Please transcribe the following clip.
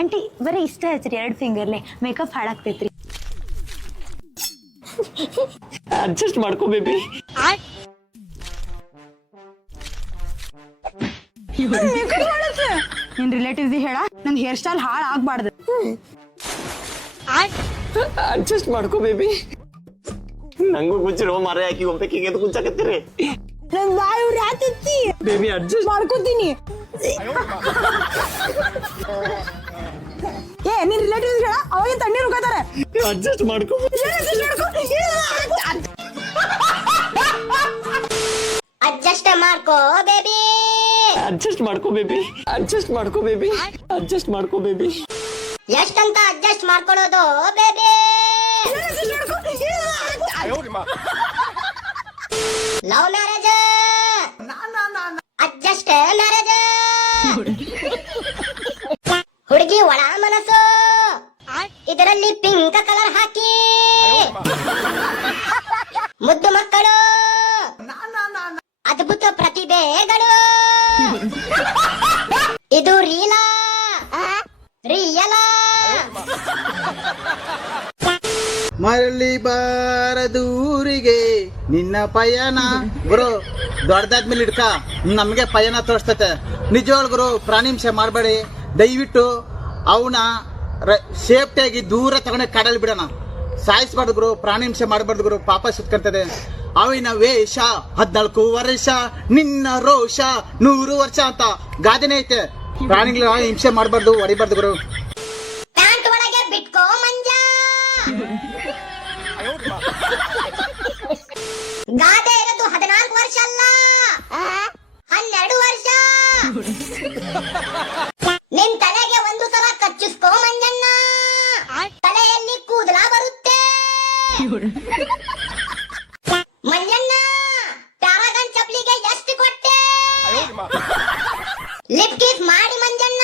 Aunty ಬರೀ ಇಷ್ಟ ಹಚ್ರಿ 2 ಫಿಂಗರ್ಲೆ makeup ಹಾಳಾಗ್ತೈತ್ರಿ. Adjust ಮಾಡ್ಕೋ ಬೇಬಿ. ನಿನ್ ರಿಲೇಟಿವ್ಸ್ ಹೇಳ ನನ್ ಹೇರ್ ಸ್ಟೈಲ್ ಹಾಳ ಆಗ್ಬಾರ್ದು. ಅಡ್ಜಸ್ಟ್ ಮಾಡ್ಕೋ ಬೇಬಿ. ನಂಗೂ ಗುಂಚಿರೋ ಮರ ಹಾಕಿ ಒಬ್ಬಕಿಗೆ ಗುಂಚಾಕತ್ತೀರಿ. ನನ್ ಬಾಯಿ ಉರಿ ಆತೈತಿ ಬೇಬಿ ಅಡ್ಜಸ್ಟ್ ಮಾಡ್ಕೋತೀನಿ. ಏ ನಿನ್ ರಿಲೇಟಿವ್ಸ್ ಹೇಳ ಅವಾಗಿನ ತಣ್ಣೀರ್ ಉಗಾತಾರೆ. ಅಡ್ಜಸ್ಟ್ ಮಾಡ್ಕೋ. ಅಡ್ಜಸ್ಟ್ ಮಾಡ್ಕೋ ಬೇಬಿ. ಅಡ್ಜಸ್ಟ್ ಮಾಡ್ಕೋ ಬೇಬಿ. ಅಡ್ಜಸ್ಟ್ ಮಾಡ್ಕೋ ಬೇಬಿ. ಅಡ್ಜಸ್ಟ್ ಮಾಡ್ಕೋ ಬೇಬಿ. ಎಷ್ಟಂತ ಅಡ್ಜಸ್ಟ್ ಮಾಡ್ಕೊಳ್ಳೋದು baby? Love marriage, adjust marriage. ಹುಡುಗಿ ಒಳ ಮನಸ್ಸು, ಇದರಲ್ಲಿ ಪಿಂಕ್ ಕಲರ್ ಹಾಕಿ ಮುದ್ದು ಮಕ್ಕಳು, ಅದ್ಭುತ ಪ್ರತಿಭೆಗಳು. ಇದು ರೀಲಾ ರಿಯಲ? ಮರಳಿ ಬಾರದೂರಿಗೆ ನಿನ್ನ ಪಯಣ. ಗುರು ದೊಡ್ಡದಾದ್ಮೇಲೆ ಇಡ್ಕ ನಮ್ಗೆ ಪಯಣ ತೋರಿಸ್ತತೆ. ನಿಜವಾಗ್ಲೂ ಗುರು ಪ್ರಾಣಿ ಹಿಂಸೆ ಮಾಡಬೇಡಿ ದಯವಿಟ್ಟು. ಅವನ ಸೇಫ್ಟಿಯಾಗಿ ದೂರ ತಗೊಂಡೆ ಕಾಡಲ್ಲಿ ಬಿಡೋಣ. ಸಾಯಿಸ್ಬಾರ್ದು ಗುರು, ಪ್ರಾಣಿ ಹಿಂಸೆ ಮಾಡಬಾರ್ದು ಗುರು, ಪಾಪ ಸುತ್ಕೊಂತದೆ. ಅವಿನ ವೇಷ 14 ವರ್ಷ, ನಿನ್ನ ರೋಷ 100 ವರ್ಷ ಅಂತ ಗಾದೆನೇ ಐತೆ. ಪ್ರಾಣಿಗಳ ಹಿಂಸೆ ಮಾಡಬಾರ್ದು, ಹೊಡಿಬಾರ್ದು ಗುರು. ಪ್ಯಾಂಟ್ ಒಳಗೆ ಬಿಟ್ಕೋ ಮಂಜ. ಗಾದೆ ಇರೋದು 14 ವರ್ಷ ಅಲ್ಲ, 12 ವರ್ಷ. ನಿನ್ ತಲೆಗೆ ಒಂದು ಸಲ ಕಚ್ಚಿಸ್ಕೋ ಮಂಜಣ್ಣ, ತಲೆಯಲ್ಲಿ ಕೂದಲ ಬರುತ್ತೆ. ಮಂಜಣ್ಣ ಪ್ಯಾರಾಗನ್ ಚಪ್ಲಿಗೆ ಎಷ್ಟು ಕೊಟ್ಟೆ? ಲಿಪ್ ಕಿಸ್ ಮಾಡಿ ಮಂಜಣ್ಣ.